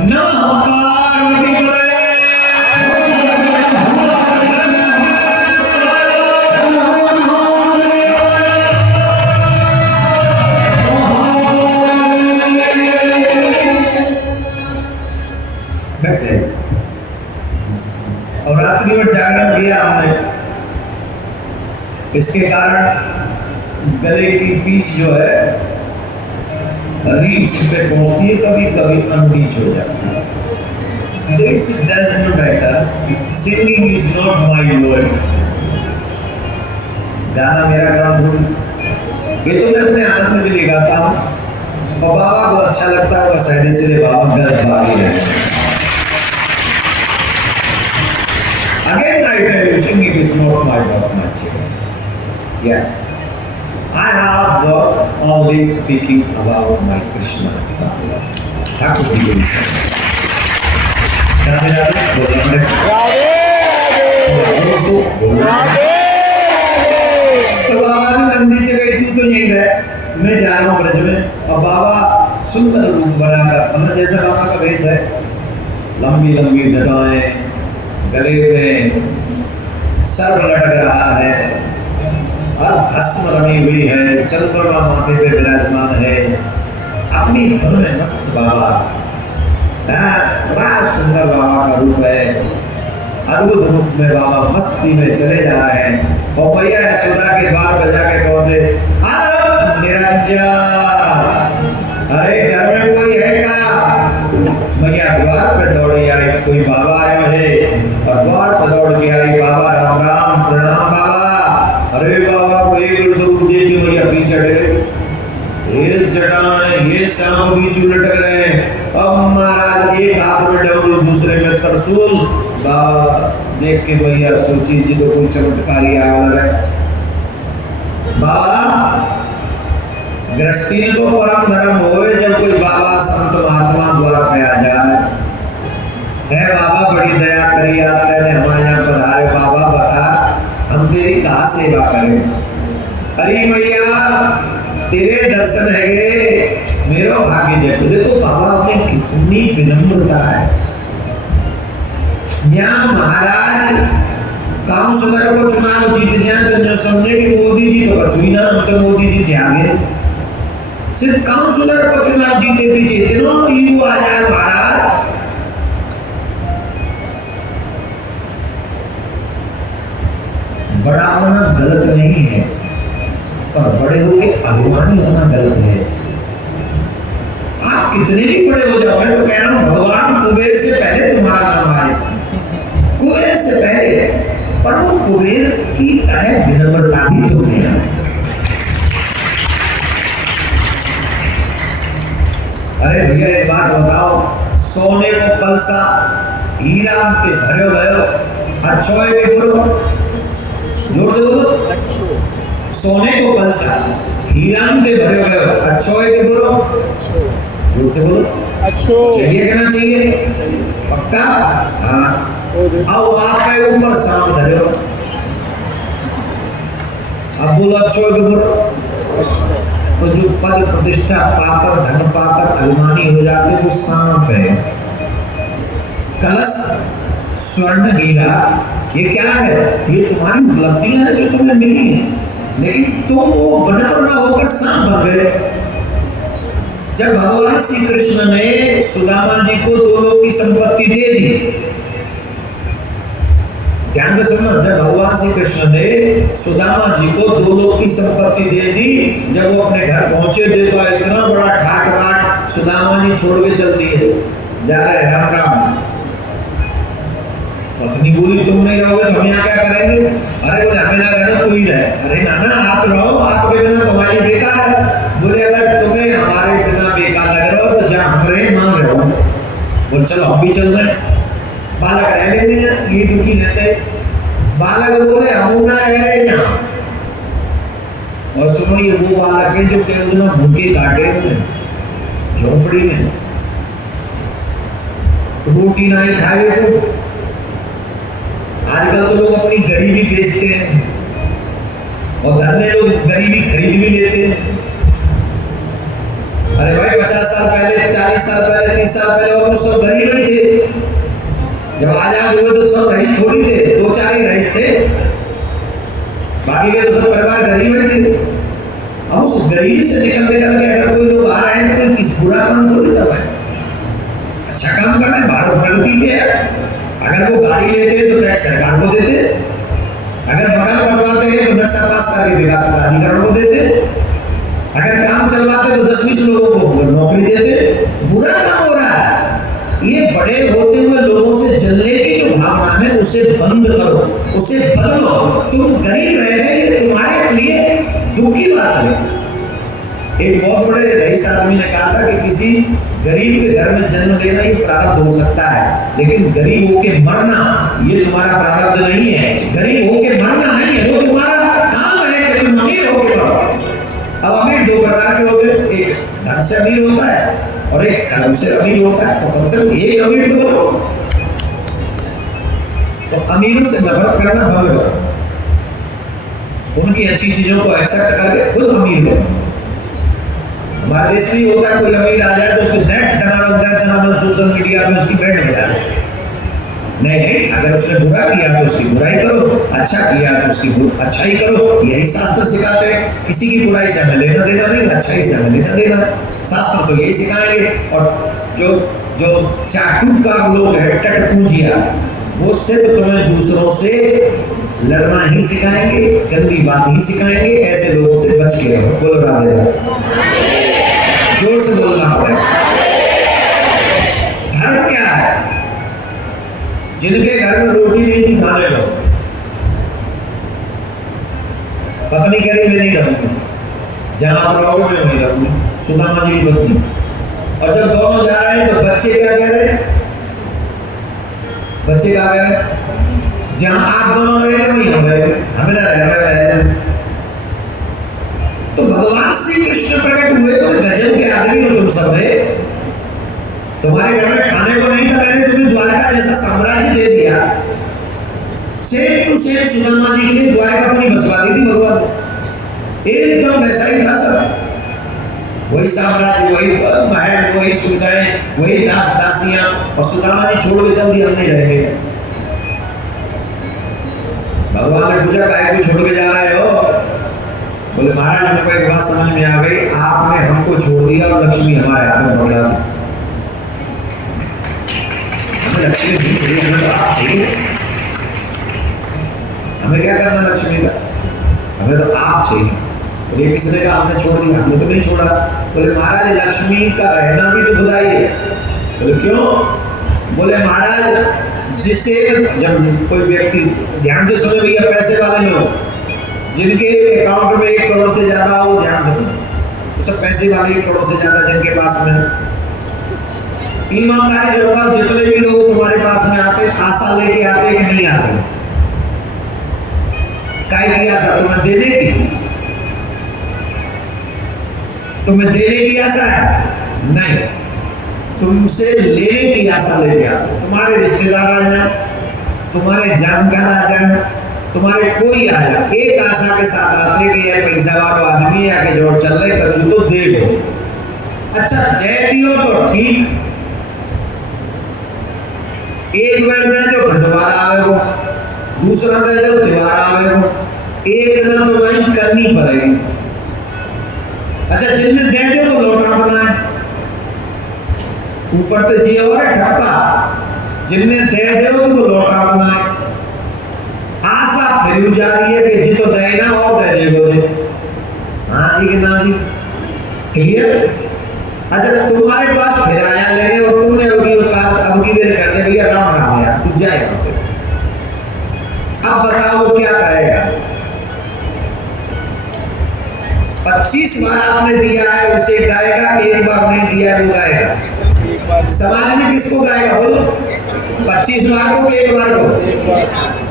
नमः पार्वती पतये। बैठ जाइए। और रात्रि में जागरण किया हमने, इसके कारण गले की पीछ जो है रीच पे पहुंचती है, कभी कभी अनरीच हो जाती है। This doesn't matter. Singing is not my word. गाना मेरा काम भूल, ये तो मैं अपने आनंद में भी ले गाता हूँ और बाबा को अच्छा लगता है, बस ऐसे से बाबा गलत बात ही रहता है। Again, I tell you, singing is not my work, my children. Yeah. I have worked only speaking about my Krishna Satya. Thakur ji को राधे राधे बोलना राधे राधे राधे राधे। तो बाबा ने नंदी से गई, तू तो यहीं रह, मैं जा रहा हूँ ब्रज में। और बाबा सुंदर रूप बनाकर, मतलब जैसा बाबा का वेश है, लंबी लंबी जटाएं, गले में सर्व लटक रहा है और भस्म रमी हुई है, चंद्रमा माथे पे विराजमान है, अपनी धुन में मस्त बाबा, बड़ा सुंदर बाबा का रूप है, अद्भुत रूप में बाबा मस्ती में चले जा रहे हैं। और भैया यशोदा के द्वार पर जाके पहुंचे, अरे निरंजन, अरे घर में कोई है क्या? मैया द्वार पर दौड़ी आई, कोई बाबा आया है, और द्वार पर दौड़ के आई, बाबा राम राम, प्रणाम बाबा। अरे बाबा को एक लोग देख के मैया पीछे गए, ये जटाएं, ये सांप बीच लटक रहे हैं। अब महाराज एक हाथ में डमरू, दूसरे में त्रिशूल। बाबा देख के मैया सोची जी तो कोई चमत्कारी आया है। बाबा गृहस्थी तो परम धर्म होए, जब कोई बाबा संत महात्मा द्वार पे आ जाए, है बाबा बड़ी दया करी, आप कहते हमारे यहाँ पधारे, बाबा बता हम तेरी कहाँ सेवा करें? अरे मैया तेरे दर्शन है मेरा भाग्य जग। देखो बाबा में कितनी विनम्रता है। यहाँ महाराज काउंसलर को चुनाव जीत जाए तो जो समझे कि मोदी जी तो कछु ही ना, तो मोदी जी त्यागे, सिर्फ काउंसलर को चुनाव जीते पीछे इतना हीरो आ जाए महाराज। बड़ा होना गलत नहीं है, पर बड़े होके अभिमानी होना गलत है। आप कितने भी बड़े हो जाओ, मैं तो कह रहा हूँ भगवान कुबेर से पहले तुम्हारा नाम आए, कुबेर से पहले, पर वो कुबेर की तरह विनम्रता भी तुम नहीं आती। अरे भैया एक बात बताओ, सोने को कलसा हीरा के भरे भयो, अच्छोए के गुरु, जोर दे बोलो, सोने को कलसा हीरा के भरे भयो, अच्छोए के गुरु, जोर दे बोलो, अच्छो चाहिए कहना चाहिए, पक्का? हाँ। अब आपके ऊपर सांप धरे हो, अब बोलो अच्छोए के गुरु। तो जो पद प्रतिष्ठा पाकर, धन पाकर अभिमानी हो जाते वो सांप है। कलश स्वर्ण हीरा ये क्या है? ये तुम्हारी उपलब्धियां हैं जो तुम्हें मिली हैं, लेकिन तुम वो बनकर ना होकर सांप बन गए। जब भगवान श्री कृष्ण ने सुदामा जी को 2 लोक की संपत्ति दे दी, ध्यान से सुनना, जब भगवान श्री कृष्ण ने सुदामा जी को 2 लोक की संपत्ति दे दी, जब वो अपने घर पहुंचे देखा इतना बड़ा ठाट बाट, सुदामा जी छोड़ के चल दिए, जा रहे राम राम। पत्नी बोली तुम नहीं रहोगे तो हम यहाँ क्या करेंगे? अरे बोले हमें ना रहना, तू ही रहे। अरे नाना आप रहो, आपके बिना तुम्हारी बेकार है। बोले अगर तुम्हें हमारे बिना बेकार लग रहा हो तो जहाँ हम रहे मांग रहे हो। बोले चलो हम भी चल रहे। बालक रह लेते हैं, ये दुखी रहते। बालक बोले हम ना रह रहे यहाँ। और सुनो ये वो बालक है जो केवल भूखे काटे झोपड़ी में, रोटी ना ही खाए तो। आजकल तो लोग अपनी गरीबी बेचते हैं और धन्य लोग गरीबी खरीद भी लेते हैं। अरे 50 साल पहले, 40 साल पहले, 30 साल पहले वो तो सब गरीब ही थे। जब आजाद हुए तो सब रईस थोड़ी थे, 2-4 ही रईस थे, बाकी के तो सब परिवार गरीब ही थे। अब उस गरीबी से निकल के अगर कोई लोग आ रहे हैं तो किस बुरा काम थोड़ी कर रहे हैं, अच्छा काम कर रहे हैं। भारत प्रगति पे है। अगर वो गाड़ी लेते हैं तो टैक्स सरकार को देते, अगर मकान बनवाते हैं तो नक्शा पास करके विकास प्राधिकरण को देते, अगर काम चलवाते तो 10-20 लोगों को नौकरी देते। बुरा काम हो रहा है। ये बड़े होते हुए लोगों से जलने की जो भावना है उसे बंद करो, उसे बदलो। तुम गरीब रह गए, ये तुम्हारे लिए दुख की बात है। एक बहुत बड़े रईस आदमी ने कहा था कि किसी गरीब के घर में जन्म लेना ये प्रारब्ध हो सकता है, लेकिन गरीब होके मरना ये तुम्हारा प्रारब्ध नहीं है। गरीब होके मरना नहीं है, वो तुम्हारा काम है कि तुम अमीर होके मरो। अब अमीर 2 प्रकार के होते हैं, एक धन से अमीर होता है और एक कर्म से अमीर होता है। तो कम से कम एक अमीर तो बनो। तो अमीरों से नफरत करना बंद करो, उनकी अच्छी चीजों को एक्सेप्ट करके खुद अमीर बनो। हमारे देश में होता है, कोई अमीर आ जाए तो उसको दनादन सोशल मीडिया में उसकी ब्रांड बना दे। नहीं, अगर उसने बुरा किया तो उसकी बुराई करो, अच्छा किया तो उसकी अच्छाई करो। यही शास्त्र सिखाते हैं। किसी की बुराई से हमें लेना देना नहीं, अच्छाई से हमें लेना देना। शास्त्र तो यही सिखाएंगे। और जो चाटुकार लोग हैं, टटपूंजिया, वो सिर्फ तुम्हें दूसरों से लड़ना ही सिखाएंगे, गंदी बात ही सिखाएंगे। ऐसे लोगों से बच के रहो। बोलो राधे राधे, जोर से बोलना पड़ेगा। धर्म क्या है? जिनके घर में रोटी नहीं थी खाने लो, पत्नी कह रही मैं नहीं रहूंगी, जहां आप रहोगे मैं वहीं रहूंगी, सुदामा जी की पत्नी। और जब दोनों जा रहे हैं तो बच्चे क्या कह रहे हैं? बच्चे क्या कह रहे हैं? जहां आप दोनों रहेंगे वहीं हम रहेंगे, हमें ना रहना। तो भगवान श्री कृष्ण प्रकट हुए तो गजब के आदमी हो तुम सब। तुम्हारे घर में खाने को नहीं था, मैंने तुम्हें द्वारका जैसा साम्राज्य दे दिया। Same to same Sudama ji के लिए द्वारका पूरी बसवा दी थी भगवान। एकदम वैसा ही था सब, वही साम्राज्य, वही महल, वही सुविधाएं, वही दास दासियां। और सुदामा जी छोड़ के चल दिया, हम नहीं रहेंगे। भगवान ने पूछा काहे को छोड़ के जा रहे हो? बोले महाराज हमको एक बात समझ में आ गई, आपने हमको छोड़ दिया और लक्ष्मी हमारे हाथ में पकड़ा दी। हमें लक्ष्मी नहीं चाहिए, हमें तो आप चाहिए। हमें क्या करना लक्ष्मी का? हमें तो आप चाहिए। बोले किसने कहा आपने छोड़ दिया? हमने तो नहीं छोड़ा। बोले महाराज लक्ष्मी का रहना भी तो खुदा ही है। बोले क्यों? बोले महाराज जिससे, जब कोई व्यक्ति, ध्यान से सुने भैया, पैसे वाले लोग जिनके अकाउंट में 1 करोड़ से ज्यादा हो, वो ध्यान से सुने, तो सब पैसे वाले 1 करोड़ से ज्यादा जिनके पास में। ईमानदारी से बताओ, जितने भी लोग तुम्हारे पास में आते, आशा लेके आते कि नहीं आते? काय की आशा? तुम्हें देने की? तुम्हें देने की आशा है? नहीं, तुमसे लेने की आशा लेके आते। तुम्हारे रिश्तेदार आ जाए, तुम्हारे जानकार आ जाए, तुम्हारे कोई आ जाए, एक आशा के साथ आते कि ये पैसा वाला आदमी है, आके जोड़ चल रहे, कछु तो दे दो। अच्छा दे दियो तो ठीक, एक बेर दे दो घंटवार आवे वो, दूसरा दे दो त्योहार आवे वो, एक दिन तो वही करनी पड़ेगी। अच्छा जिनने दे दो तो लौटा बनाए, ऊपर तो जी और ठप्पा, जिनने दे दो तो लौटा बनाए। आशा फिर जा रही है कि जी तो देना और दे देगो। हाँ जी कि ना जी, क्लियर? अच्छा तुम्हारे पास फिर आया लेने और तुमने अब की बेर कर दे भैया राम राम यार तू जाएगा। अब बताओ वो क्या कहेगा? 25 बार आपने दिया है उसे गाएगा, एक बार नहीं दिया है वो गाएगा। समाज में किसको गाएगा बोलो? 25 बार को कि 1 बार को?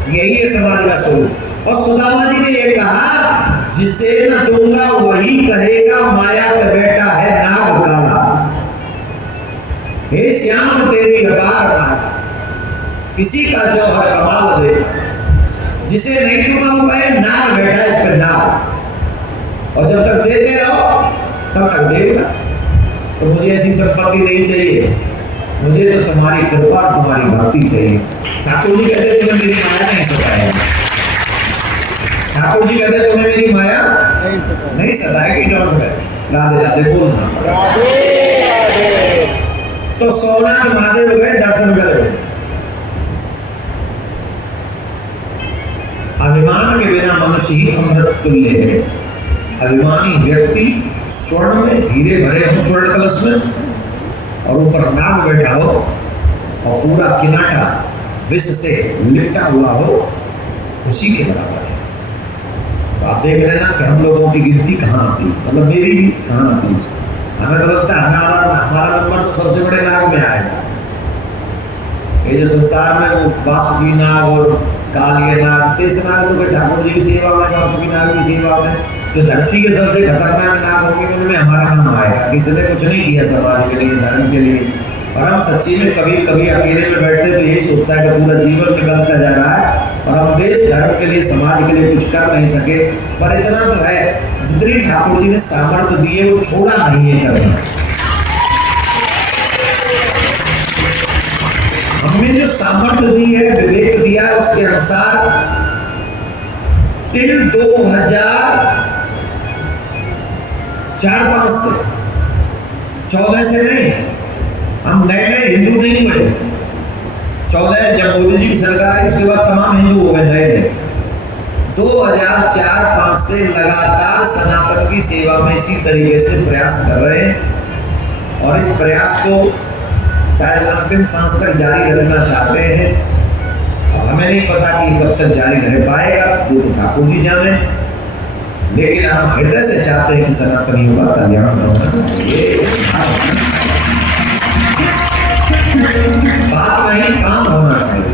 यही है समाज का स्वरूप। और सुदामा जी ने ये कहा जिसे न दूंगा वही कहेगा माया पे बैठा है नाग काला। हे श्याम तेरी अपार माया, किसी का जौहर कमाल देगा। जिसे नहीं दूंगा वो कहे नाग बैठा है इस पर नाग। और जब तक देते रहो तब तक देगा। तो मुझे ऐसी संपत्ति नहीं चाहिए, मुझे तो तुम्हारी कृपा और तुम्हारी भक्ति चाहिए। ठाकुर जी कहते तुम्हें मेरी माया नहीं सताएगी। ठाकुर जी कहते तुम्हें मेरी माया नहीं सताएगी। डोंट वरी, राधे राधे बोलना। राधे राधे। तो सोमनाथ महादेव गए दर्शन करे। अभिमान के बिना मनुष्य ही अमृत तुल्य है। अभिमानी व्यक्ति स्वर्ण में हीरे भरे हो, स्वर्ण कलश में, और ऊपर नाग बैठा हो और पूरा किनाटा विष से लिपटा हुआ हो, उसी के बराबर है। तो आप देख लेना कि हम लोगों की गिनती कहाँ आती है, मतलब मेरी भी कहाँ आती है। हमें तो लगता है हमारा नंबर तो सबसे बड़े नाग में आएगा। ये जो संसार में वो वासुकी नाग और कालिया नाग, शेष नाग तो ठाकुर जी की सेवा में, वासुकी नाग की सेवा में, जो धरती के सबसे खतरनाक नाग होंगे उनमें हमारा नाम आएगा। किसी ने कुछ नहीं किया समाज के लिए, धर्म के लिए। और हम सच्ची में कभी कभी अकेले में बैठते तो यही सोचता है कि पूरा जीवन निकलता जा रहा है और हम देश धर्म के लिए, समाज के लिए कुछ कर नहीं सके। पर इतना तो है, जितनी ठाकुर जी ने सामर्थ्य दी है वो छोड़ा नहीं है करना। हमने जो सामर्थ्य दी है, विवेक दिया, उसके अनुसार टिल 2004-5 से, 14 से नहीं, हम नए नए हिंदू नहीं हुए। 14 जब मोदी जी की सरकार आई उसके बाद तमाम हिंदू हो गए नए नए। 2004-5 से लगातार सनातन की सेवा में इसी तरीके से प्रयास कर रहे हैं और इस प्रयास को शायद अंतिम सांस तक जारी रखना चाहते हैं। अब हमें नहीं पता कि कब तक जारी रह पाएगा, वो तो ठाकुर जी जाने, लेकिन हम हृदय से चाहते हैं कि सनातनियों का कल्याण होना चाहिए। बात नहीं, काम होना चाहिए।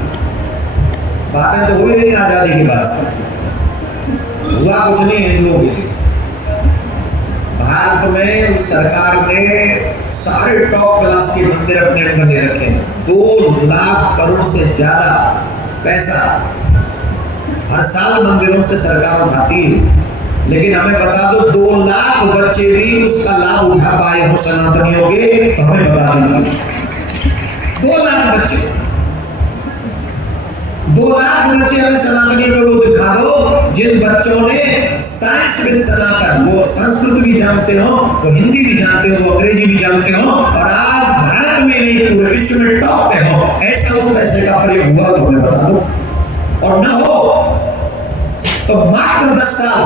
बातें तो हुई नहीं आजादी के बाद से, हुआ कुछ नहीं हिंदुओं के लिए। भारत में सरकार ने सारे टॉप क्लास के मंदिर अपने अंडर ले रखे हैं। 2 लाख करोड़ से ज्यादा पैसा हर साल मंदिरों से सरकार उठाती है, लेकिन हमें बता दो 2 लाख बच्चे भी उसका लाभ उठा पाए हो सनातनियों के, तो हमें बता दीजिए। 2 लाख बच्चे, 2 लाख बच्चे हमें सनातनियों को दिखा दो जिन बच्चों ने साइंस विद सनातन, वो संस्कृत भी जानते हो, वो हिंदी भी जानते हो, वो अंग्रेजी भी जानते हो, और आज भारत में नहीं पूरे विश्व में टॉप पे हो। ऐसा उस पैसे का प्रयोग हुआ तो हमें बता दो, और ना हो तो मात्र 10 साल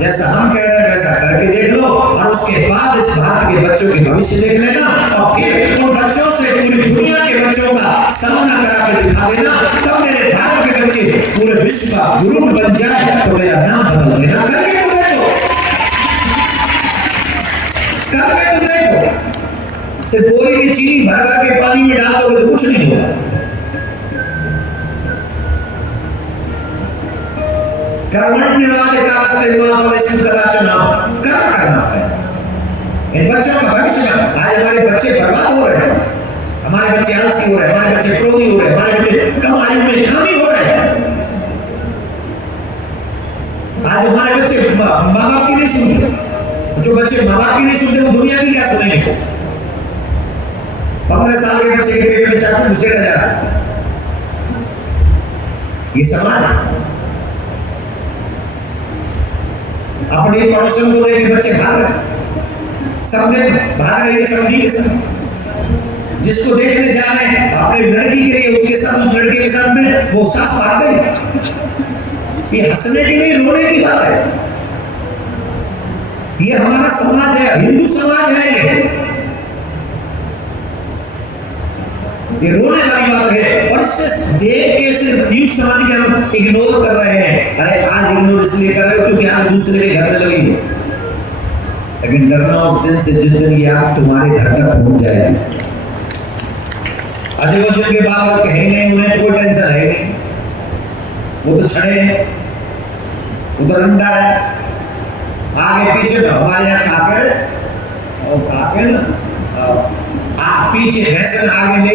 जैसा हम कह रहे हैं वैसा करके देख लो, और उसके बाद इस भारत के बच्चों के भविष्य देख लेना, और फिर उन बच्चों से पूरी दुनिया के बच्चों का सामना करा के दिखा देना। तब मेरे भारत के बच्चे पूरे विश्व का गुरु बन जाए तो मेरा नाम बदल देना। करके तो देखो, करके तो देखो। सिर्फ बोरी में चीनी भर भर के पानी में डाल दोगे तो कुछ नहीं होगा। कर्मण्यवाद कर्म करना है। इन बच्चों का भविष्य में, आज हमारे बच्चे बर्बाद हो रहे हैं, हमारे बच्चे आलसी हो रहे हैं, हमारे बच्चे क्रोधी हो रहे हैं, हमारे बच्चे कम आयु में कामी हो रहे हैं। आज हमारे बच्चे माँ बाप की नहीं सुनते। जो बच्चे माँ बाप की नहीं सुनते वो दुनिया की क्या सुनेंगे। 15 साल के बच्चे के पेट में चाकू घुसेड़ा जा रहा है। ये समाज अपने पड़ोसन को देख बच्चे भाग रहे, समझे भाग रहे, समझी के साथ जिसको देखने जा रहे हैं अपने लड़की के लिए, उसके साथ, उस लड़के के साथ में वो सास भाग गई। ये हंसने की नहीं, रोने की बात है। ये हमारा समाज है, हिंदू समाज है। ये रोने वाली बात है, और इससे देख के सिर्फ यूं समझ के हम इग्नोर कर रहे हैं। अरे आज इग्नोर इसलिए कर रहे हो क्योंकि आज दूसरे के घर में लगी है, लेकिन डरना उस दिन से जिस दिन ये आग तुम्हारे घर तक पहुंच जाएगी। अजय बच्चों के बाल बच्चे है नहीं, उन्हें तो कोई टेंशन है नहीं, वो तो छड़े हैं, वो तो रंडा है। आगे पीछे हमारे यहाँ काकर और काके ना पीछे भैंस आगे ले,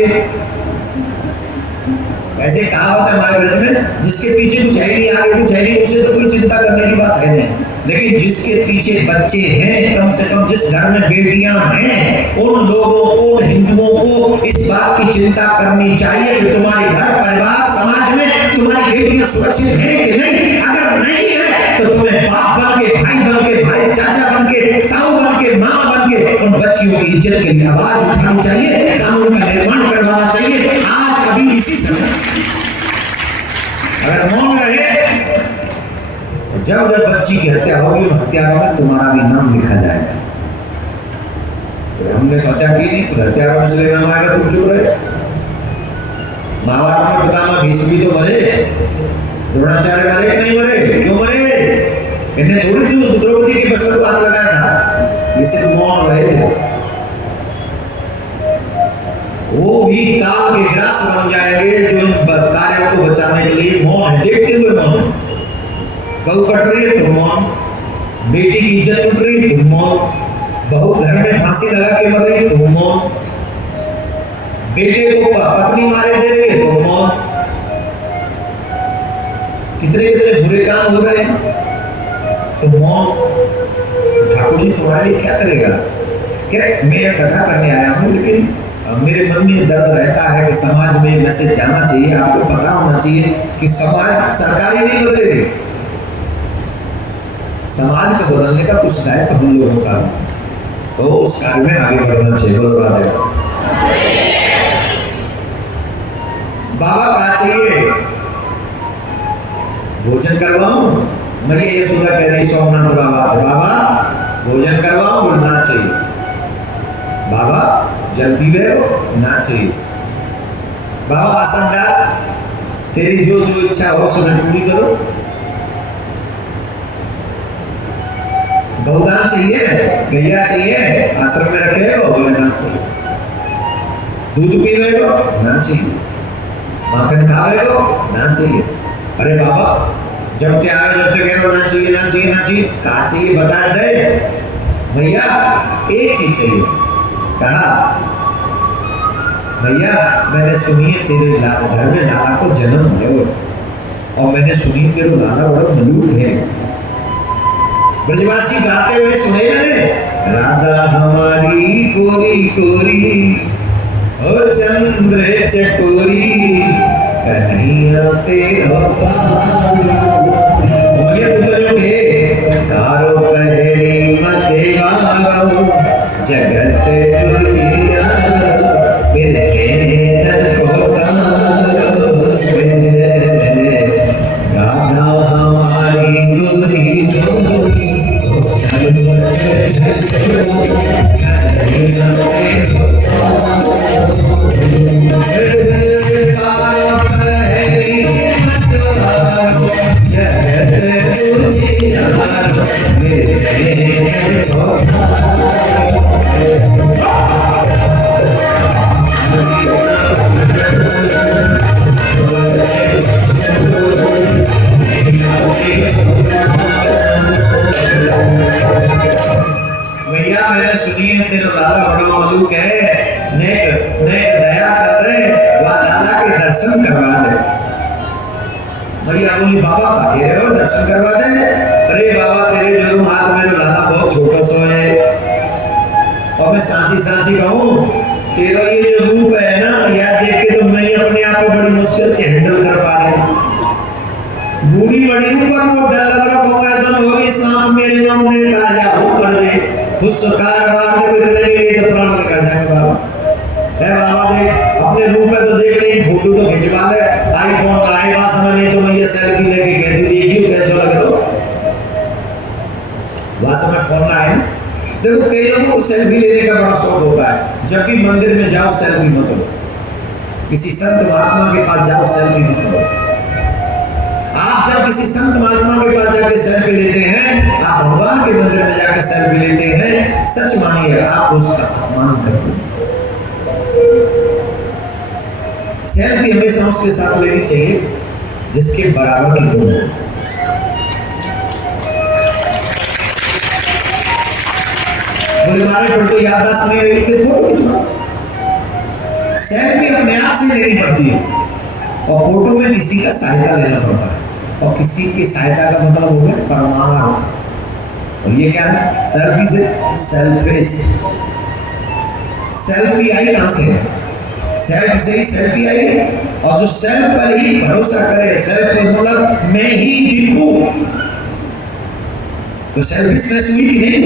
ऐसे कहावत है हमारे ब्रज में, जिसके पीछे कुछ है नहीं, आगे कुछ है नहीं, उसे तो कोई चिंता करने की बात है नहीं। लेकिन जिसके पीछे बच्चे हैं, कम से कम जिस घर में बेटियां हैं, उन लोगों को, हिंदुओं को इस बात की चिंता करनी चाहिए कि तुम्हारे घर, परिवार, समाज में तुम्हारी बेटियां सुरक्षित हैं कि नहीं। अगर नहीं है तो तुम्हें बाप बन के, भाई, चाचा बन के, ताऊ बन के, मामा बन के उन बच्चियों की इज्जत के लिए आवाज उठानी चाहिए, कानून का निर्माण करवाना चाहिए। आज अभी इसी समय अगर मौन रहे, जब जब बच्ची की हत्या होगी, हत्यारों में तुम्हारा भी नाम लिखा जाएगा। तो हमने तो हत्या की नहीं, तो हत्यारों में से नाम आएगा, तुम चुप रहे। महाभारत में पितामह भीष्म भी तो मरे, द्रोणाचार्य मरे कि नहीं मरे? क्यों मरे? इन्हें थोड़ी द्रौपदी के बस्तर को आग लगाया था, ये सिर्फ मौन रहे थे। वो भी काल के ग्रास बन जाएंगे जो इन कार्यों को बचाने के लिए मौन है, देखते हुए मौन है। बहू कट रही है तो मौन, बेटी की इज्जत उठ रही है तो मौन, बहू घर में फांसी लगा के मर रही है तो मौन, बेटे को पत्नी मारे दे रही है तो मौन। कितने कितने बुरे काम हो रहे हैं तो मौन। ठाकुर जी तुम्हारे लिए क्या करेगा? क्या मैं कथा करने आया हूँ, लेकिन मेरे मन में दर्द रहता है कि समाज में मैसेज जाना चाहिए। आपको पता होना चाहिए कि समाज सरकारी नहीं बदलेगी, समाज को बदलने का कुछ दायित्व हम लोगों का, तो उस कार्य में आगे बढ़ना चाहिए। बोल बाबा कहा चाहिए भोजन करवाऊं, मैं ये सुधा कह रही सोमनाथ बाबा, बाबा भोजन करवाऊं, बोलना चाहिए। बाबा जल पीवे हो, ना चाहिए। बाबा आसन डाल, तेरी जो जो इच्छा हो सुबह पूरी करो। गौदान चाहिए, गैया चाहिए, आश्रम में रखे हो, बोले ना चाहिए। दूध पीवे हो, ना चाहिए। माखन खावे हो, ना चाहिए। अरे बाबा जब क्या आए, जब तक कह ना चाहिए, ना चाहिए, ना चाहिए, कहा चाहिए बता दे भैया। एक चीज चाहिए, कहा भैया मैंने सुनी है तेरे घर में लाला को जन्म है, और मैंने सुनी तेरे लाला बड़ा मलूक है। ब्रजवासी गाते हुए सुने मैंने, राधा हमारी गोरी गोरी और चंद्र चकोरी, कन्हैया तेरा कारो पहली मतेवारो, जगत तुझिया राधा हमारी गोरी गोरी भैया मैंने सुनी है तेरा लाला बड़ा मलूक है, नेक नेक दया कर दे, वह लाला के दर्शन करवा दे। भैया बोली बाबा का कह रहे हो दर्शन करवा दे? अरे बाबा तेरे जो हाथ में लाला बहुत छोटा सा है, और मैं सांची सांची कहूँ तेरा ये जो रूप है ना, याद देख के तो मैं अपने आप को बड़ी मुश्किल से हैंडल कर पा रही हूँ। बूढ़ी बड़ी ऊपर वो डर लग रहा पवासन होगी, सांप मेरे नाम ने कहा जा हो कर दे, फुसकार मार दे, कोई तेरे लिए तो प्राण निकल जाएगा। बाबा है बाबा देख अपने रूप में तो देख ले, फोटो तो खिंचवा ले, आईफोन का आई बात समझ नहीं तो मैं ये सेल्फी लेके कहती देखियो कैसा लग रहा हो। वहां समय फोन ना आए। देखो कई लोगों को सेल्फी लेने का बड़ा शौक होता है, जब भी मंदिर में जाओ सेल्फी मत लो, किसी संत महात्मा के पास जाओ सेल्फी मत लो। आप जब किसी संत महात्मा के पास जाके सेल्फी लेते हैं, आप भगवान के मंदिर में जाकर सेल्फी लेते हैं, सच मानिए आप उसका अपमान करते हैं। सेल्फी हमेशा उसके साथ लेनी चाहिए जिसके बराबर की तुम हो। फोटो याददाश्त नहीं रही, फोटो खिंचवाओ। सेल्फी अपने आप से लेनी पड़ती है, और फोटो में किसी का सहायता लेना पड़ता है, और किसी की सहायता का मतलब हो गया परमार्थ। और ये क्या है? सेल्फी से सेल्फिश। सेल्फी आई कहां से? सेल्फ से ही सेल्फी आई। और जो सेल्फ पर ही भरोसा करे, सेल्फ पर मतलब मैं ही दिखूं, तो सेल्फिशनेस हुई कि नहीं?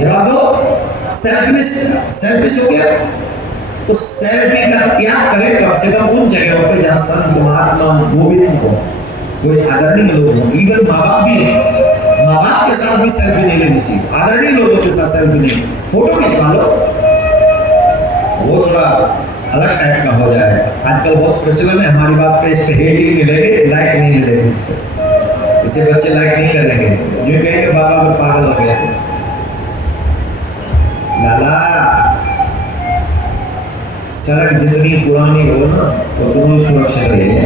जवाब दो। सेल्फिश हो गया। तो सेल्फी का त्याग करे कम से कम उन जगहों पे जहां संत महात्मा गोविंद को, कोई आदरणीय लोग हो, इवन माँ बाप भी है, माँ बाप के साथ भी सेल्फी नहीं लेनी चाहिए। आदरणीय लोगों के साथ सेल्फी नहीं, फोटो खिंचवा लो, वो थोड़ा अलग टाइप का हो जाए। आजकल बहुत प्रचलन है, हमारी बात पे इस पे हेटिंग मिलेगी, लाइक नहीं मिलेगी इस पे, इसे बच्चे लाइक नहीं करेंगे, यूं कहेंगे बाबा को पागल हो गया। लाला, सड़क जितनी पुरानी हो ना उतनी सुरक्षित रहेगी।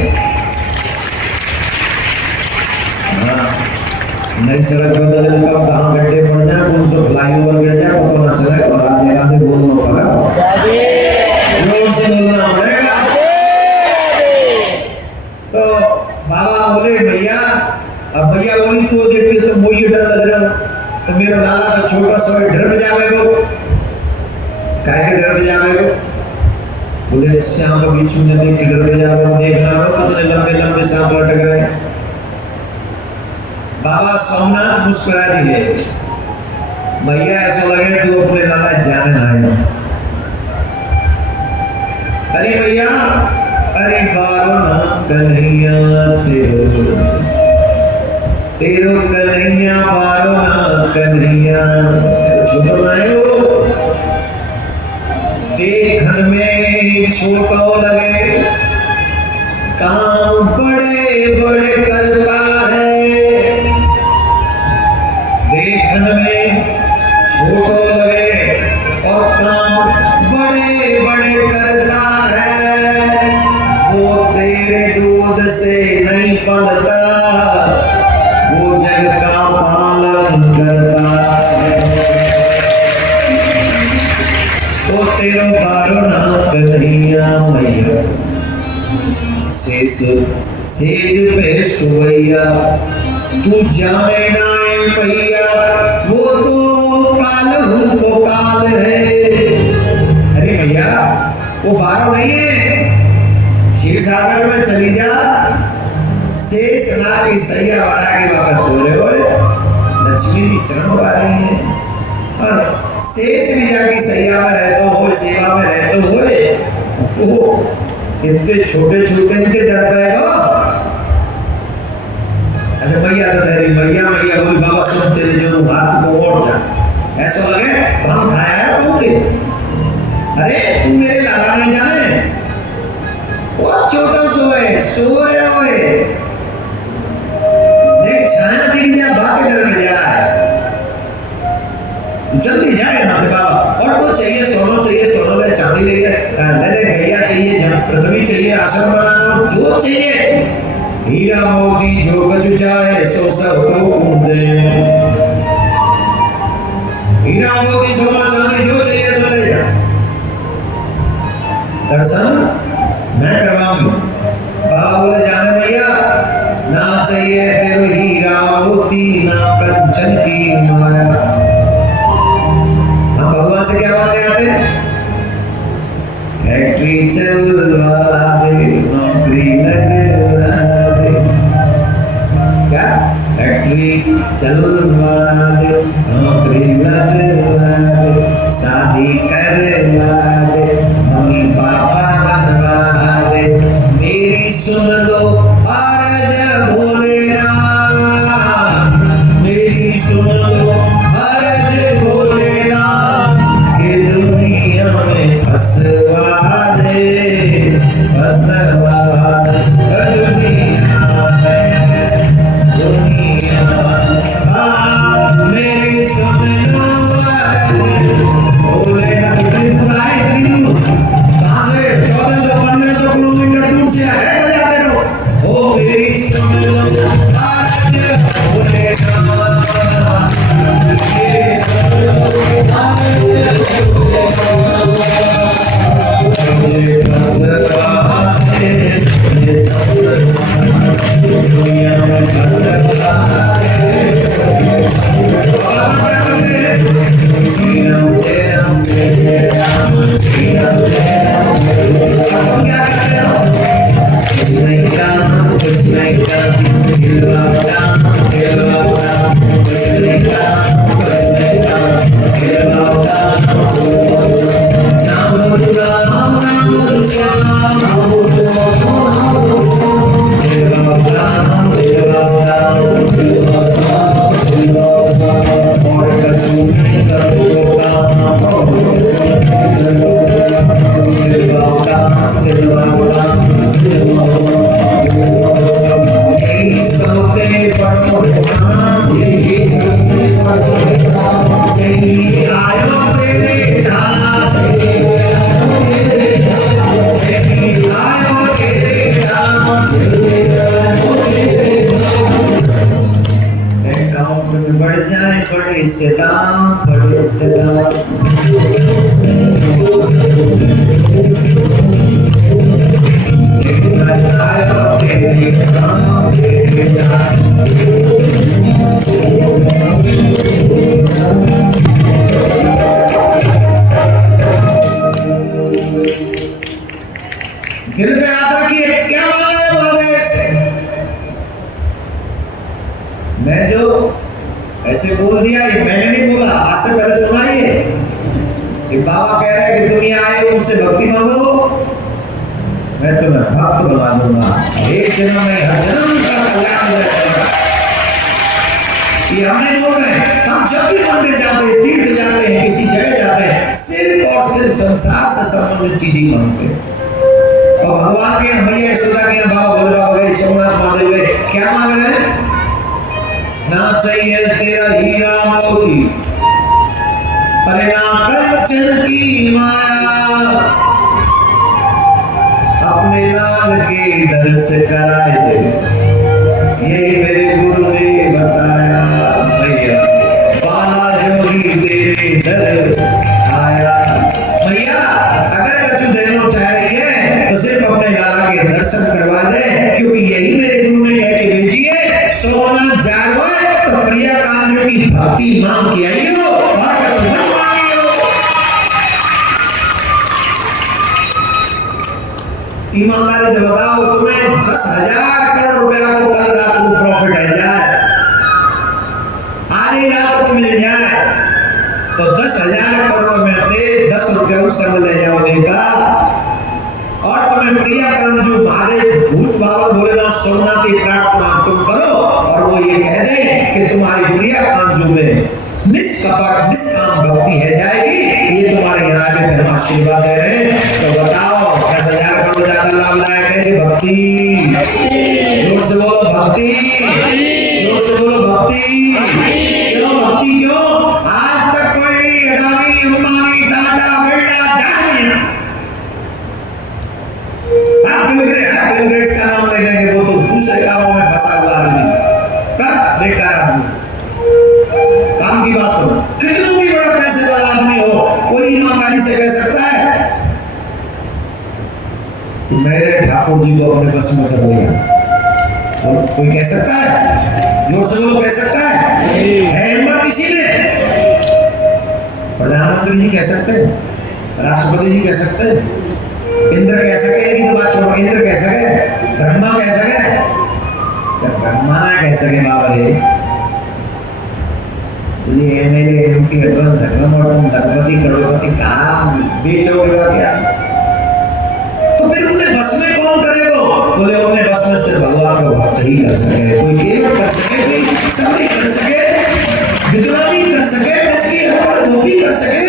नई सड़क बदलने कब कहाँ गड्ढे पड़ जाए, कौन सा फ्लाईओवर गिर जाए पता ना चले। और राधे राधे बोलना पड़ा, जोर से बोलना पड़ेगा। तो बाबा बोले भैया, अब भैया बोली तू देख के तो मुझे डर लग रहा है। तो मेरा लाला का छोटा सा डर में जावे को, काय के डर में जावे को? बोले श्याम के बीच में देख के डर में जावे को, देखना रो कितने लंबे लंबे सांप लटक रहे। बाबा सोमनाथ मुस्कुरा दिए, भैया ऐसा लगे तू अपने लाला जाने ना है। अरे भैया, अरे बारो ना कन्हैया तेरो कन्हैया, बारो ना कन्हैया। छोटो नायो देखन में छोटो लगे, काम बड़े बड़े करता है। देखन में छोटो लगे और काम बड़े बड़े करता है। वो तेरे दूध से नहीं पलता, वो जग का पालन करता है। वो तेरो बारो ना कन्हैया मैया, सेज पे सुवैया, तू जाने ना भैया, वो तो काल को काल है। अरे भैया, वो बारो नहीं है, क्षीर सागर में चली जा, शेष ना की सैया वाला के वापस सो रहे हो, लक्ष्मी जी चरण पा रही है। और शेष भी जाके सैया में रहते हो, सेवा में रहते हो, वो इतने छोटे छोटे इनके डर पाएगा। अच्छा भैया तो ठहरी, भैया भैया बोली बाबा सुन तेरे जो हाथ को ओढ़ जा, ऐसा लगे भंग खाया है कौन दे। अरे तू मेरे लाला नहीं जाने, वो छोटा सो रहे होए, देख छाया दिख जाए, बात डर में जाए, जल्दी जाए यहाँ पे बाबा। और तो चाहिए सोनो ले, चांदी ले गैया चाहिए, पृथ्वी चाहिए, आश्रम बनाना जो चाहिए, हीरा मोती जो कछु चाहे सो सब को दे। हीरा मोती सोना चांदी जो चाहिए सो ले जा, दर्शन मैं करवाऊंगी। बाबा बोले जाने भैया, ना चाहिए तेरे हीरा मोती, ना कंचन की माया। हम भगवान से क्या मांगते आते? फैक्ट्री चलवा दे, नौकरी लगवा दे, क्या फैक्ट्री चलवा दे, नौकरी लगवा दे, शादी करवा दे, मम्मी पापा बनवा दे, मेरी सुन लो अर्ज भोलेनाथ, मेरी सुन लो अर्ज भोलेनाथ, के दुनिया में फंसवा दे, फंसवा दे दुनिया में, मेरी सुन लो अर्ज भोलेनाथ। क्या करते हो? कुछ नहीं काम, कुछ नहीं काम, हिलवा काम, हिलवा काम, कुछ नहीं काम, कुछ नहीं काम, हिलवा काम। नाम दुर्गा, नाम दुर्गा, हिलवा काम, हिलवा काम, और कछु नहीं करो काम, हिलवा काम, हिलवा काम। बढ़ जाए बड़े से दाम, बड़े से दाम। दिल पे याद रखिए क्या मांगा है महादेव से। मैं जो ऐसे बोल दिया ये मैंने नहीं बोला, आज से पहले सुनाइए। बाबा कह रहे हैं कि दुनिया आए मुझसे भक्ति मांगो, मैं तुम्हें भक्त बना दूंगा, एक जन्म में हर जन्म का कल्याण हो जाएगा। ये हम नहीं बोल रहे हैं। हम जब भी मंदिर जाते हैं, तीर्थ जाते हैं, किसी जगह जाते हैं, सिर्फ और सिर्फ संसार से संबंधित चीज ही मांगते हैं। और भगवान के मैया यशोदा के बाबा भोले बाबा गए, सोमनाथ महादेव गए, क्या मांग रहे हैं? ना चाहिए तेरा हीरा मोती, अरे ना कंचन की माया, अपने लाल के दर से कराए दे, यही मेरे गुरु ने बताया। भैया बाला जोगी तेरे दर आया। भैया अगर कछु देना चाह रही है तो सिर्फ अपने लाला के दर्शन करवा दे, क्योंकि यही मेरे गुरु ने कह के भेजी है। सोना जागो तो प्रिया कांजों की भक्ति मांग के आई हो और कछु मत मांगियो। ईमानदारी से बताओ, तुम्हें 10,000 करोड़ रुपया को कल रात को प्रॉफिट आ जाए, आज ही रात को मिल जाए, तो 10,000 करोड़ में से 10 रुपया उस संग ले जाओगे का। और तुम्हें प्रिया कांजू महादेव भूत बाबा भोलेनाथ सोमनाथ की प्रार्थना तुम करो और वो ये कह दे कि तुम्हारी प्रिया कांजू में निष्कपट निष्काम भक्ति है जाएगी। ये तुम्हारे यहाँ के हम आशीर्वाद दे रहे हैं। तो बताओ 10,000 करोड़ ज्यादा लाभदायक है कि भक्ति? जोर से बोलो भक्ति, जोर से बोलो भक्ति। क्यों भक्ति क्यों? आज तक कोई Adani Ambani Tata Birla diamond Bill Gates का नाम ले लेंगे, वो तो दूसरे कामों में फंसा हुआ आदमी, पर बेकार आदमी। काम की बात सुनो, कितना भी बड़ा पैसे वाला आदमी हो, कोई ईमानदारी से कह सकता है कि मेरे ठाकुर जी को अपने बस में कर लिया? कोई कह सकता है? जोर से बोलो, कह सकता है? हिम्मत किसी में? प्रधानमंत्री जी कह सकते हैं, राष्ट्रपति जी कह सकते हैं, इंद्र कह सके, लेकिन तो बात छोड़ो, इंद्र कह सके, ब्रह्मा कह सके, ब्रह्मा ना कह सके बाबा रे। ये मेरे उनकी एडवांस अक्रम और तुम धनपति करोड़पति कहाँ बेचोगे क्या? तो फिर उन्हें बस में कौन करे? वो बोले उन्हें बस में सिर्फ भगवान को भक्त ही कर सके, कोई केवल कर सके, कोई सबरी कर सके, विद्वानी कर सके, उसकी अनपढ़ धोबी कर सके।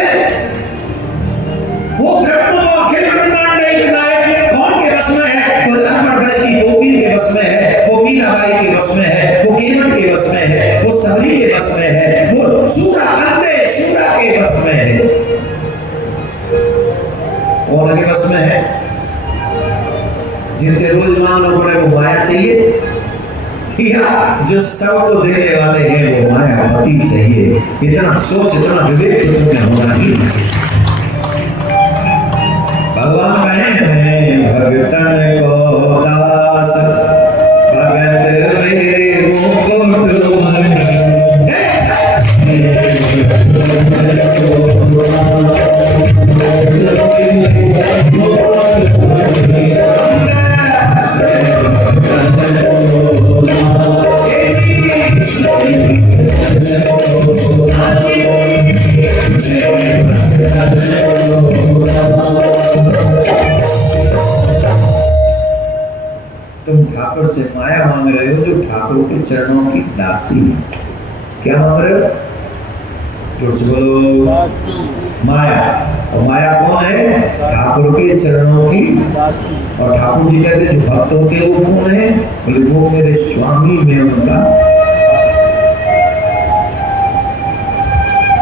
वो ब्रह्म अखिल ब्रह्मांड एक नायक कौन के बस में है? वो अनपढ़ ब्रज की गोपीन के बस में है, वो मीराबाई के बस में है, वो केवट के बस में है, वो सबरी के बस में है, वो सूरा अंधे सूरा के बस में है। कौन के बस में है? जिनके रोज मांग लो पड़े वो माया चाहिए, या जो सबको देने वाले हैं वो मायावती चाहिए? इतना सोच, इतना विवेक तो तुम्हें होना ही चाहिए। भगवान कहे मैं भगतन को दास, भगत मेरे मुकुट मणि। तुम ठाकुर से माया मांग रहे हो जो ठाकुर के चरणों की दासी है। क्या मांग रहे हो? जोर से बोलो। दासी। माया। और माया कौन है? ठाकुर के चरणों की दासी। और ठाकुर जी कहते जो भक्त होते हैं वो कौन है? बोले वो मेरे स्वामी में उनका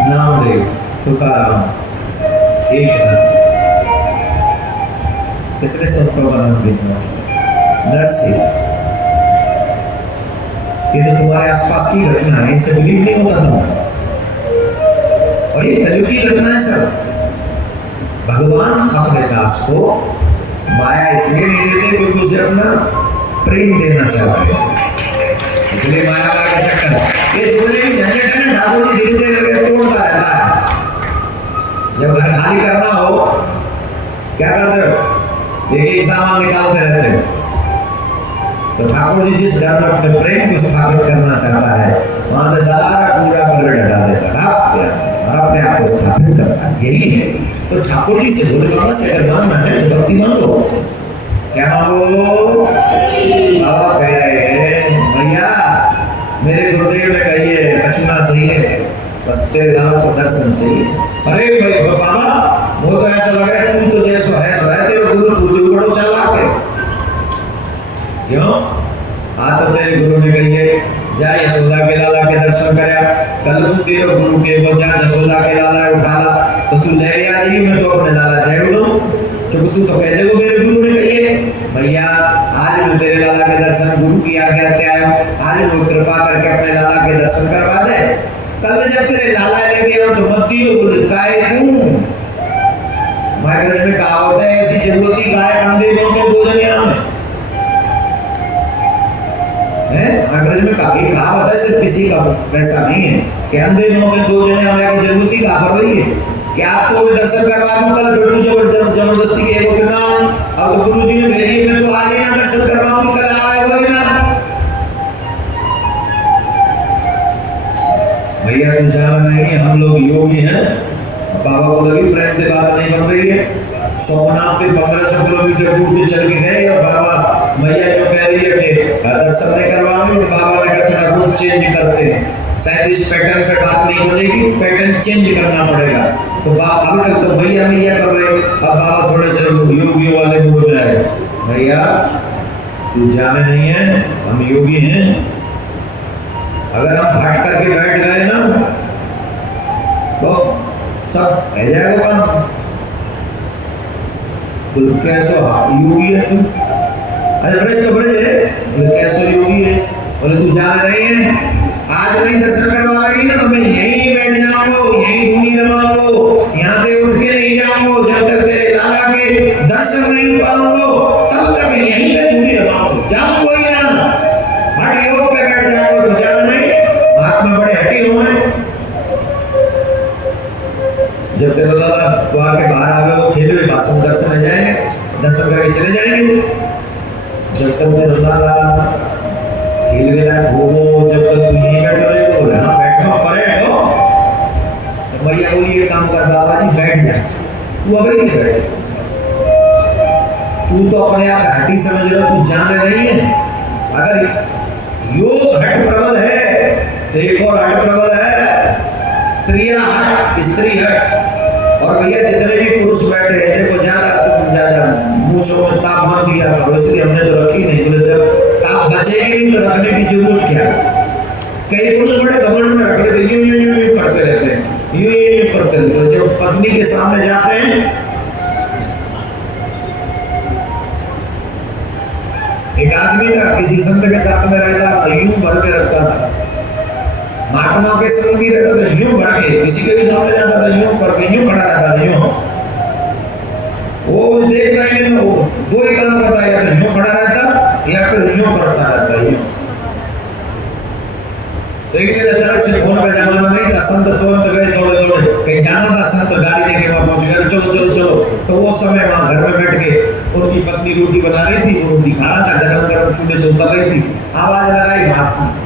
नाम दे तुकाराम। एक नाम कितने संतों का नाम देना? नरसिंह। ये तो तुम्हारे आसपास की घटना है, इनसे बिलीव नहीं होता तुम्हारा। और ये कलयुग की घटना है सर। भगवान अपने दास को माया इसलिए नहीं देते क्योंकि उसे अपना प्रेम देना चाहते हैं, इसलिए माया का चक्कर। ये जितने भी झंझट है ना, ठाकुर जी धीरे धीरे करके तोड़ता रहता है। जब घर खाली करना हो क्या करते हो? एक एक सामान निकालते रहते हो। तो ठाकुर जी जिस घर में अपने प्रेम को स्थापित करना चाहता है वहां से सारा कूड़ा करकट हटा देता है और अपने आप को स्थापित करता है। यही है। तो ठाकुर जी से बोले बाबा से अगर मांगना है तो भक्ति मांगो। क्या मांगो? बाबा कह रहे हैं भैया मेरे गुरुदेव ने कहिए कछुना चाहिए, बस तेरे लाल को दर्शन चाहिए। अरे भाई बाबा वो तो ऐसा लगे तू तो जैसो है तेरे गुरु तू तो बड़ो चालाक है। क्यों? तो तेरे गुरु ने कहिए जा यशोदा के लाला के दर्शन करया। कल को तेरे गुरु के वो जा यशोदा के लाला उठाला तो तू ले आ जाइए, मैं तो अपने लाला दे दूं। चुप तू तो कह दे वो मेरे गुरु ने कहिए भैया आज मैं तेरे लाला के दर्शन गुरु की आज्ञा से आया, आज वो कृपा करके अपने लाला के दर्शन करवा दे। कल जब तेरे लाला ले गया तो मत दियो बोले गाय क्यों? महाराज में कहावत है ऐसी जरूरती गाय अंधे दो के भोजन यहाँ में है। अंग्रेज में काफी कहावत है, सिर्फ किसी का वैसा नहीं है कि अंधे लोगों के दो जने हमारे जरूरत ही का कर रही है कि आपको भी दर्शन करवा दूं। कल बिट्टू जबरदस्ती के वो ना अब तो गुरु जी ने भेजी, मैं तो आज ही ना दर्शन करवाऊंगी, कल आए वही ना। भैया तू जान नहीं है हम लोग योगी हैं। बाबा को लगी प्रेम से बात नहीं बन रही है। सोमनाथ पे 1500 किलोमीटर दूर से चल के गए और बाबा मैया जो कह रही है कि दर्शन नहीं करवाऊंगी, तो बाबा ने कहा थोड़ा रूट चेंज करते हैं, शायद इस पैटर्न पे बात नहीं बनेगी, पैटर्न चेंज करना पड़ेगा। तो अभी तक तो भैया मैया कर रहे, अब बाबा थोड़े से योगियों वाले मूड में आए। भैया तू जाने नहीं है हम योगी हैं, अगर हम हट करके बैठ गए ना तो सब रह जाएगा काम। बोले कैसो योगी है तू? अरे ब्रज तो ब्रज है। बोले कैसो योगी है? बोले तू जान रही है आज नहीं दर्शन करवाएगी ना तो मैं यहीं बैठ जाऊंगा, यहीं धूनी रमाऊंगा, यहाँ से उठ के नहीं जाऊंगा जब तक तेरे लाला के दर्शन नहीं पाऊंगा, तब तक यहीं पे धूनी रमाऊंगा, जाऊंगा ही ना। हट योग पे बैठ जाऊंगा तो जान नहीं। महात्मा बड़े हटे हुए हैं। जब तेरे लाला द्वार के बाहर आ गए वो खेल हुए भाषण दर्शन आ जाएंगे, दर्शन करके चले जाएंगे। जब तक तेरे लाला खेल में घूमो, जब तक तू यहीं बैठे रहे यहाँ बैठो परे हो। तो भैया बोली एक काम कर बाबा जी बैठ जा, तू अभी नहीं बैठे, तू तो अपने आप हटी समझ रहा, तू जान नहीं है। अगर योग हट प्रबल है तो एक और हट प्रबल है, त्रिया हट स्त्री हट। और भैया जितने भी पुरुष बैठे हैं देखो ज्यादा तुम ज्यादा मूंछों में ताप मत दिया करो, इसलिए हमने तो रखी नहीं। बोले जब ताप बचेगी नहीं तो रखने की जरूरत क्या है? कई पुरुष बड़े घमंड में रख लेते, यूं करते रहते हैं, यूं करते रहते हैं। जब पत्नी के सामने जाते हैं, एक आदमी था किसी संत के साथ में रहता था, यूं भर के रखता था। महात्मा के संग भी रहता था यूं भर के, किसी के भी सामने जाता था यूं करके, यूं खड़ा रहता था यूं। वो देखता ही नहीं, वो दो ही काम करता है, या तो यूं खड़ा रहता या फिर यूं करता रहता यूं। एक दिन अचानक से फोन का जमाना नहीं था, संत तुरंत गए थोड़े कहीं जाना था संत गाड़ी लेके वहाँ पहुँच गए, चलो चलो चलो। तो वो समय वहाँ घर में बैठ के उनकी पत्नी रोटी बना रही थी, वो रोटी खाना था, गरम गरम चूल्हे से उतर रही थी। आवाज लगाई,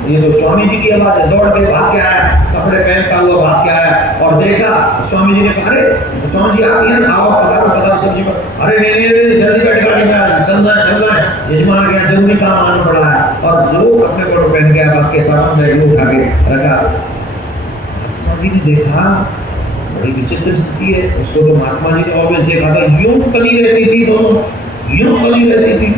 ये तो स्वामी जी की आवाज है। दौड़ के भाग के आया, कपड़े पहनता हुआ भाग के आया और देखा स्वामी जी ने कहा, अरे स्वामी जी आप यहाँ आओ, पधारो पधारो सब्जी पर। अरे नहीं नहीं नहीं, जल्दी बैठ गाड़ी में, चल रहा है। जजमान गया, जल्दी काम आना पड़ा है। और जो कपड़े पड़ो पहन के बाप के सामने बैग उठा के रखा। महात्मा जी ने देखा, बड़ी विचित्र स्थिति है। उसको तो महात्मा जी ने ऑब्वियस देखा था, यूं तली रहती थी, दोनों यूं तली रहती थी।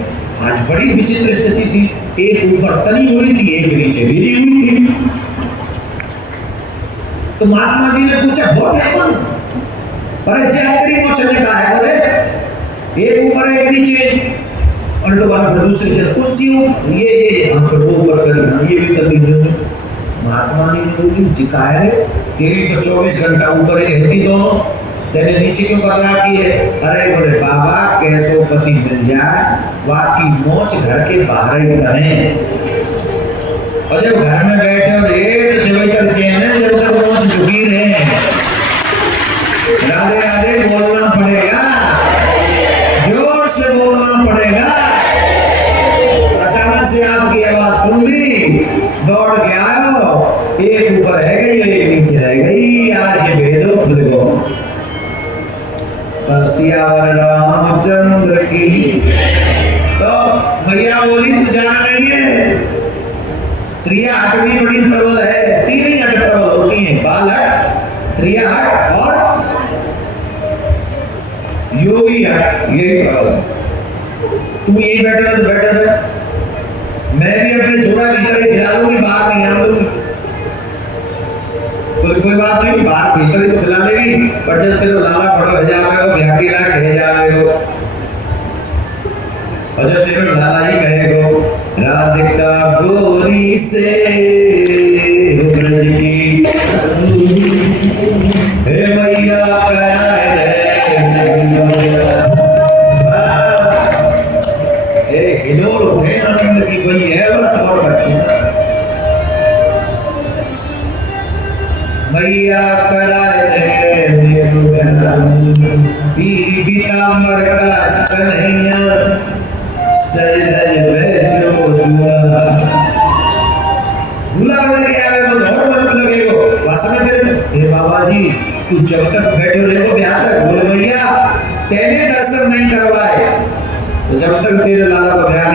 आज बड़ी विचित्र स्थिति थी, एक ऊपर तली हुई थी, एक नीचे गिरी हुई थी। तो महात्मा जी ने पूछा, बहुत है कौन? अरे जैकरी मोचने का है, बोले एक ऊपर एक नीचे। और तो बार दूसरे कौन सी हो? ये हम पर ऊपर करना, ये भी कर दी। महात्मा जी ने बोली, जिकाया है तेरी तो 24 घंटा ऊपर ही रहती, दोनों तेरे नीचे क्यों कर रहा की है? अरे बोले बाबा कैसो पति मिल जाए, वाकी मोच घर के बाहर ही करें। और जब घर में बैठे और एक जब तक चैन है, जब तक मोच झुकी रहे, राधे राधे बोलना पड़ेगा, जोर से बोलना पड़ेगा। अचानक से आपकी आवाज सुन ली, दौड़ के आयो, एक ऊपर रह गई, एक नीचे रह गई, आज ये भेदो खुल गो। सियावर रामचंद्र की। तो मैया बोली, तू जाना नहीं है, त्रिया हट भी बड़ी प्रबल है। तीन ही हट प्रबल होती है, बाल हट, त्रिया हट और योगी हट, यही प्रबल है। तू यही बेटर है तो बेटर है, मैं भी अपने झोड़ा भीतर ही खिला लूंगी, बाहर नहीं आ दूंगी। कोई बात नहीं, बाहर भीतर ही तो खिला लेगी, पर जब तेरे लाला बड़ा रह जाएगा, ब्याह के लायक रह जाएगा, और जब तेरे लाला ही कहेगो, राधिका गोरी से ब्रज की, हे मैया कराए रे हिलोर उठे आनंद की कोई है बस और बच्चों। मैया कराए रे पीतांबर का कन्हैया, सजदज बैठो दूल्हा। दूल्हा बन गया है, वो और मन लगेगो वासना तेरे। हे बाबा जी तू जब तक बैठे रहो ब्याह तक, बोले भैया तेने दर्शन नहीं करवाए, तो जब तक तेरे लाला को ध्यान